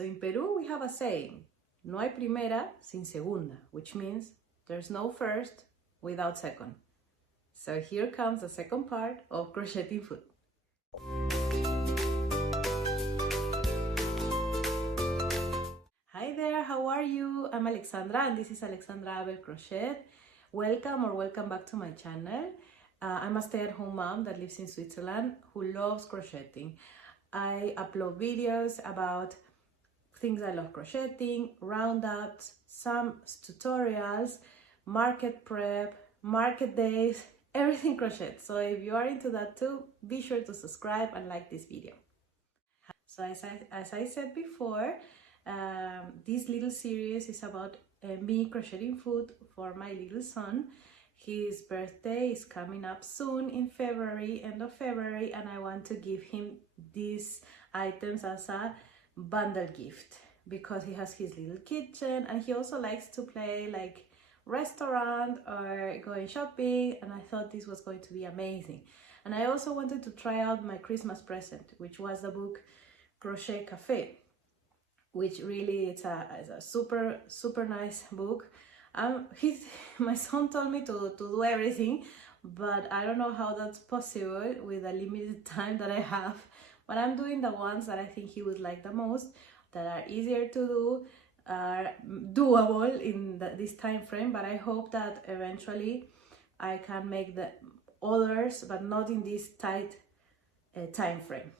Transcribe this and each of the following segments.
So in Peru we have a saying, no hay primera sin segunda, which means there's no first without second. So here comes the second part of crocheting food. Hi there, how are you? I'm Alexandra and this is Alexandra and I'm Crochet. Welcome back to my channel. I'm a stay-at-home mom that lives in Switzerland who loves crocheting. I upload videos about things I love crocheting, roundups, some tutorials, market prep, market days, everything crochet. So if you are into that too, be sure to subscribe and like this video. So as I said before, this little series is about me crocheting food for my little son. His birthday is coming up soon in February, end of February, and I want to give him these items as a bundle gift because he has his little kitchen and he also likes to play like restaurant or going shopping, and I thought this was going to be amazing. And I also wanted to try out my Christmas present, which was the book Crochet Cafe, which really it's a super nice book. My son told me to do everything, but I don't know how that's possible with the limited time that I have. But I'm doing the ones that I think he would like the most, that are easier to do, are doable in this time frame. But I hope that eventually I can make the others, but not in this tight time frame.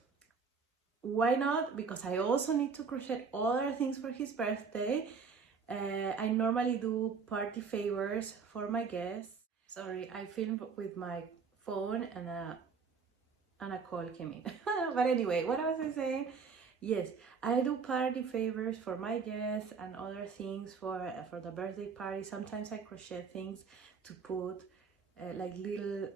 Why not? Because I also need to crochet other things for his birthday. I normally do party favors for my guests. Sorry, I filmed with my phone and a call came in. But anyway, what was I saying? Yes, I do party favors for my guests and other things for the birthday party. Sometimes I crochet things to put like little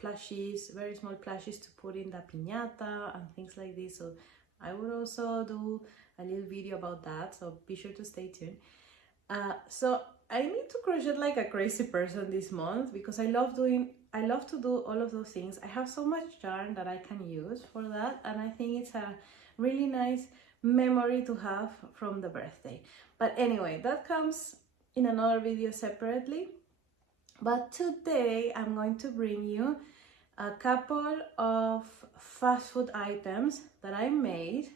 plushies, very small plushies to put in the piñata and things like this. So I will also do a little video about that, so be sure to stay tuned. So I need to crochet like a crazy person this month because I love to do all of those things. I have so much yarn that I can use for that, and I think it's a really nice memory to have from the birthday. But anyway, that comes in another video separately. But today I'm going to bring you a couple of fast food items that I made.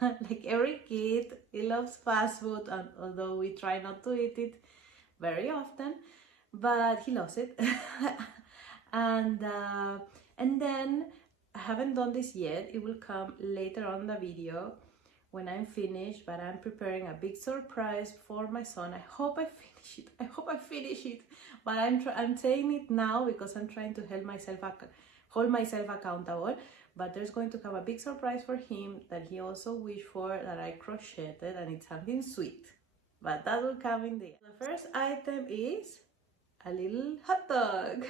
Like every kid, he loves fast food, and although we try not to eat it very often, but he loves it. and then I haven't done this yet. It will come later on the video when I'm finished, but I'm preparing a big surprise for my son. I hope I finish it. But I'm saying it now because I'm trying to hold myself accountable. But there's going to come a big surprise for him that he also wished for, that I crocheted, and it's something sweet. But that will come in there. The first item is a little hot dog.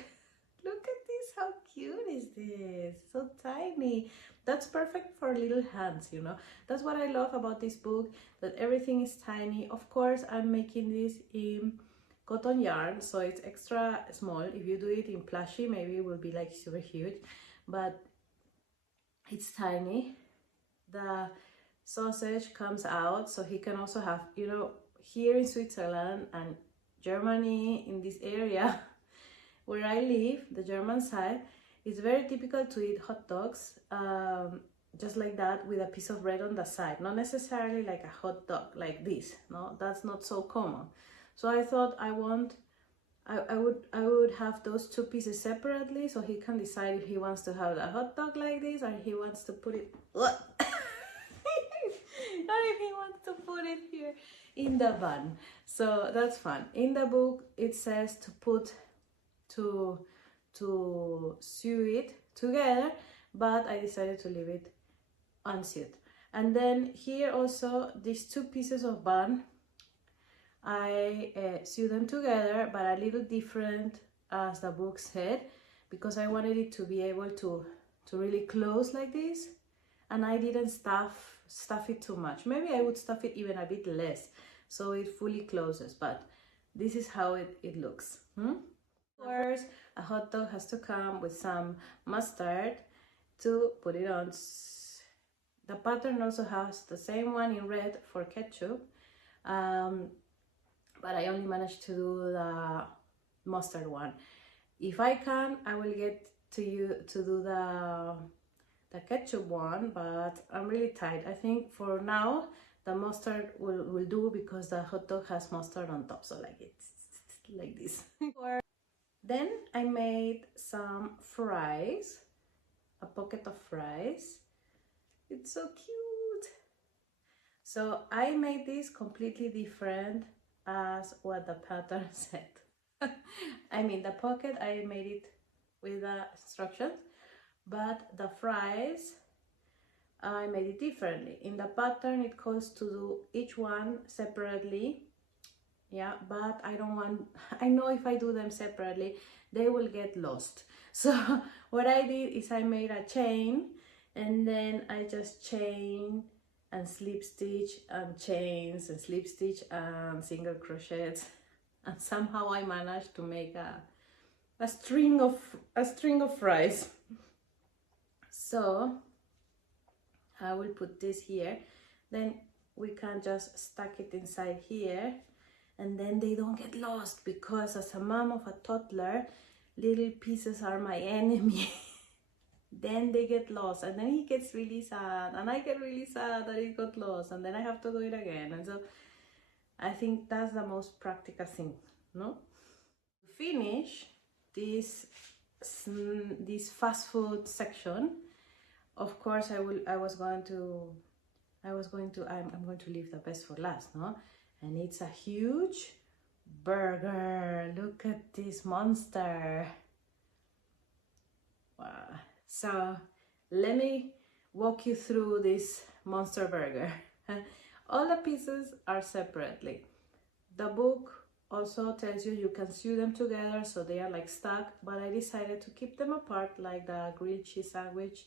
Look at this, how cute is this? So tiny. That's perfect for little hands, you know. That's what I love about this book, that everything is tiny. Of course, I'm making this in cotton yarn, so it's extra small. If you do it in plushy, maybe it will be like super huge, but it's tiny. The sausage comes out, so he can also have, you know, here in Switzerland and Germany, in this area where I live, the German side, it's very typical to eat hot dogs just like that, with a piece of bread on the side. Not necessarily like a hot dog like this, no, that's not so common. So I thought I would have those two pieces separately, so he can decide if he wants to have the hot dog like this, or he wants to put it or if he wants to put it here in the bun. So that's fun. In the book it says to sew it together, but I decided to leave it unsewed. And then here also, these two pieces of bun, I sew them together, but a little different as the book said, because I wanted it to be able to really close like this, and I didn't stuff it too much. Maybe I would stuff it even a bit less so it fully closes, but this is how it looks. Of course, a hot dog has to come with some mustard to put it on The pattern also has the same one in red for ketchup, but I only managed to do the mustard one. If I can, I will get to you to do the ketchup one, but I'm really tight. I think for now the mustard will do, because the hot dog has mustard on top, so like it's like this. Then I made some fries, a pocket of fries. It's so cute. So I made this completely different as what the pattern said. I mean, the pocket, I made it with the instructions, but the fries, I made it differently. In the pattern, it calls to do each one separately. Yeah, but I don't want, I know if I do them separately, they will get lost. So what I did is I made a chain, and then I just chain and slip stitch and chains and slip stitch and single crochets, and somehow I managed to make a string of fries. So I will put this here, then we can just stack it inside here, and then they don't get lost, because as a mom of a toddler, little pieces are my enemy. Then they get lost, and then he gets really sad, and I get really sad that it got lost, and then I have to do it again. And so I think that's the most practical thing, no? To finish this fast food section, of course I'm going to leave the best for last, no? And it's a huge burger. Look at this monster. Wow. So let me walk you through this monster burger. All the pieces are separately. The book also tells you can sew them together, so they are like stuck, but I decided to keep them apart, like the grilled cheese sandwich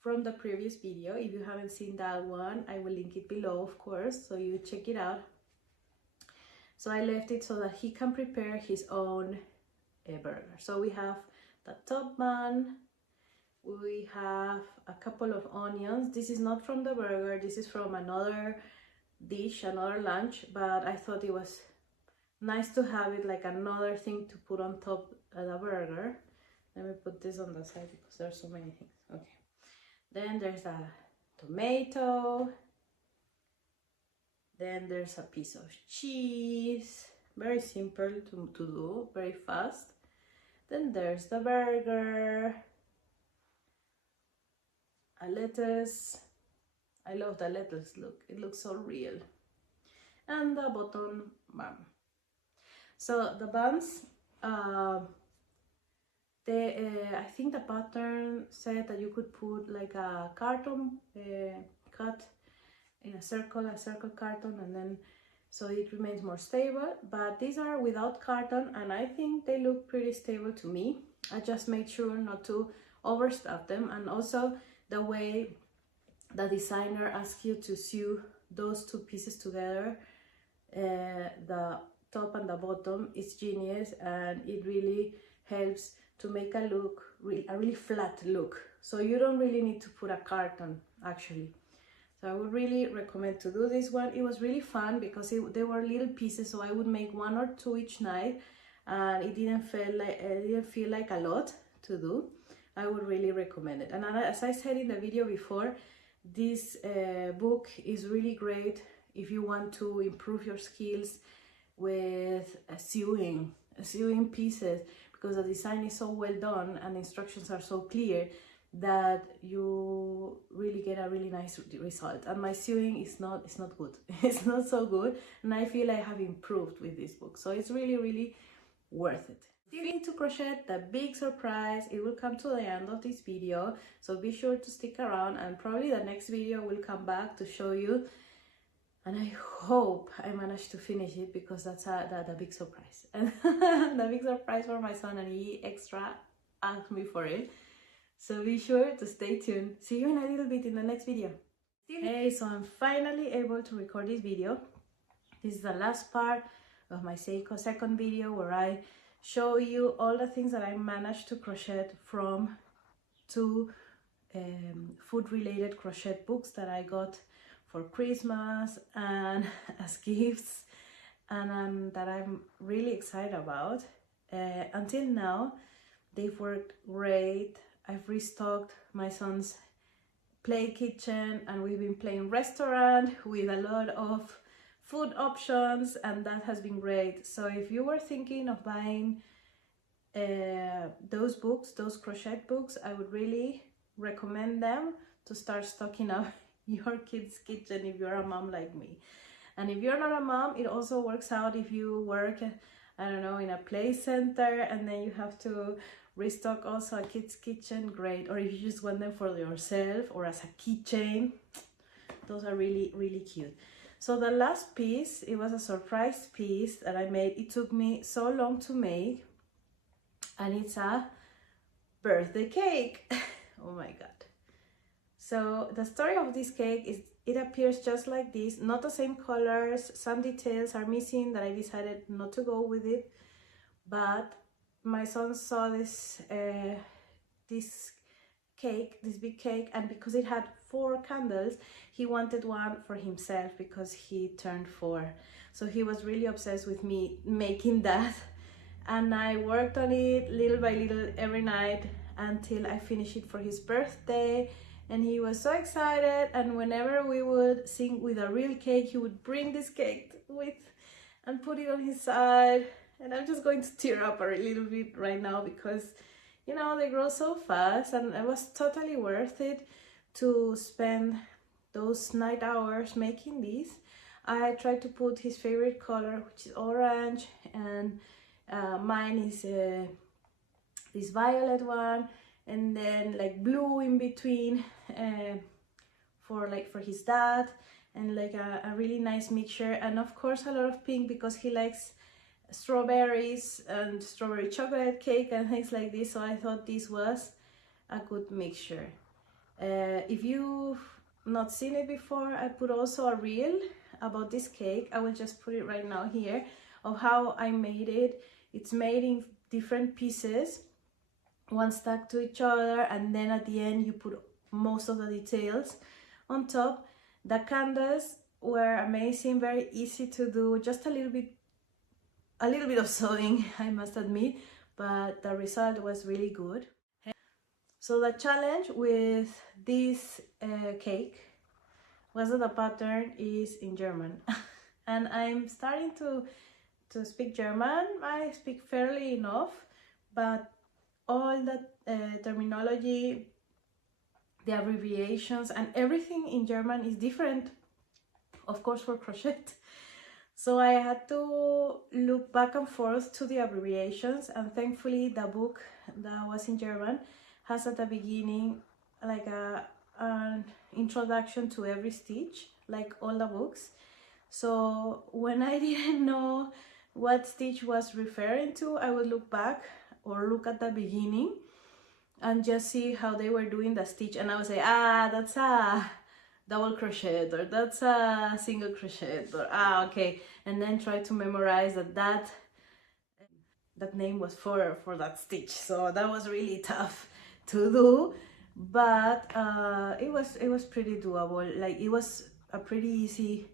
from the previous video. If you haven't seen that one, I will link it below, of course, so you check it out. So I left it so that he can prepare his own burger. So we have the top bun, we have a couple of onions. This is not from the burger, this is from another dish, another lunch, but I thought it was nice to have it like another thing to put on top of the burger. Let me put this on the side because there are so many things. Okay. Then there's a tomato. Then there's a piece of cheese. Very simple to do, very fast. Then there's the burger. A lettuce. I love the lettuce look. It looks so real. And the bottom bun. So the buns, I think the pattern said that you could put like a carton cut in a circle carton, and then so it remains more stable. But these are without carton, and I think they look pretty stable to me. I just made sure not to overstuff them, and also the way the designer asks you to sew those two pieces together, the top and the bottom, is genius, and it really helps to make a look, a really flat look. So you don't really need to put a carton actually. So I would really recommend to do this one. It was really fun because they were little pieces, so I would make 1 or 2 each night, and it didn't feel like a lot to do. I would really recommend it. And as I said in the video before, this book is really great if you want to improve your skills with sewing pieces, because the design is so well done and the instructions are so clear that you really get a really nice result. And my sewing is not good. It's not so good, and I feel I have improved with this book, so it's really worth it. Still need to crochet the big surprise. It will come to the end of this video, so be sure to stick around, and probably the next video will come back to show you, and I hope I managed to finish it, because that's the big surprise. And the big surprise for my son, and he extra asked me for it. So be sure to stay tuned. See you in a little bit in the next video. Hey, so I'm finally able to record this video. This is the last part of my second video, where I show you all the things that I managed to crochet from 2 food related crochet books that I got for Christmas and as gifts, and that I'm really excited about. Until now they've worked great. I've restocked my son's play kitchen and we've been playing restaurant with a lot of food options, and that has been great. So if you were thinking of buying those books, those crochet books, I would really recommend them to start stocking up your kids' kitchen if you're a mom like me. And if you're not a mom, it also works out if you work, I don't know, in a play center and then you have to restock also a kid's kitchen, great. Or if you just want them for yourself or as a keychain, those are really, really cute. So the last piece, it was a surprise piece that I made. It took me so long to make, and it's a birthday cake. Oh my god. So the story of this cake is it appears just like this, not the same colors, some details are missing that I decided not to go with it, but my son saw this this cake, this big cake, and because it had 4 candles, he wanted one for himself because he turned 4. So he was really obsessed with me making that, and I worked on it little by little every night until I finished it for his birthday. And he was so excited, and whenever we would sing with a real cake, he would bring this cake with and put it on his side. And I'm just going to tear up a little bit right now because, you know, they grow so fast, and it was totally worth it to spend those night hours making these. I tried to put his favorite color, which is orange, and mine is this violet one, and then like blue in between for his dad, and like a really nice mixture, and of course a lot of pink because he likes strawberries and strawberry chocolate cake and things like this. So I thought this was a good mixture. If you've not seen it before, I put also a reel about this cake. I will just put it right now here of how I made it. It's made in different pieces, one stuck to each other, and then at the end you put most of the details on top. The candles were amazing, very easy to do, just a little bit of sewing, I must admit, but the result was really good. So the challenge with this cake was that the pattern is in German and I'm starting to speak German. I speak fairly enough, but all the terminology, the abbreviations and everything in German is different, of course, for crochet. So I had to look back and forth to the abbreviations, and thankfully the book that was in German has at the beginning like an introduction to every stitch, like all the books. So when I didn't know what stitch was referring to, I would look back or look at the beginning and just see how they were doing the stitch, and I would say, ah, that's a double crochet, or that's a single crochet, or ah, okay, and then try to memorize that name was for that stitch. So that was really tough to do, but it was pretty doable. Like, it was a pretty easy,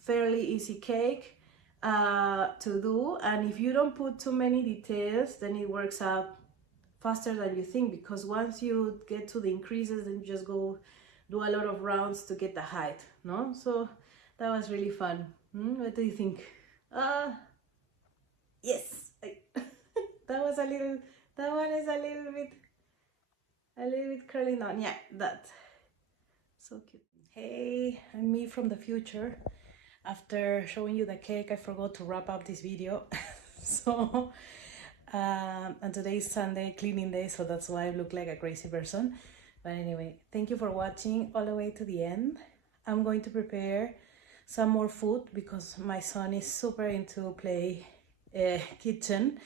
fairly easy cake to do, and if you don't put too many details, then it works out faster than you think, because once you get to the increases, then you just go do a lot of rounds to get the height, no? So that was really fun. What do you think? Yes. That one is a little bit curling down. Yeah, that. So cute. Hey, I'm me from the future. After showing you the cake, I forgot to wrap up this video. So and today is Sunday, cleaning day, so that's why I look like a crazy person. But anyway, thank you for watching all the way to the end. I'm going to prepare some more food because my son is super into play kitchen.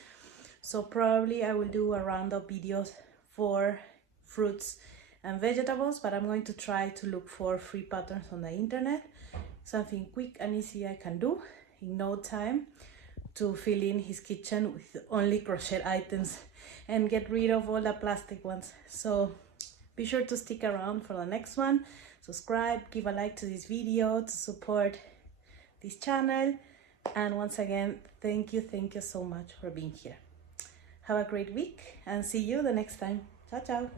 So probably I will do a round of videos for fruits and vegetables, but I'm going to try to look for free patterns on the internet. Something quick and easy I can do in no time to fill in his kitchen with only crochet items and get rid of all the plastic ones. So Be sure to stick around for the next one. Subscribe, give a like to this video to support this channel. And once again, thank you so much for being here. Have a great week and see you the next time. Ciao, ciao.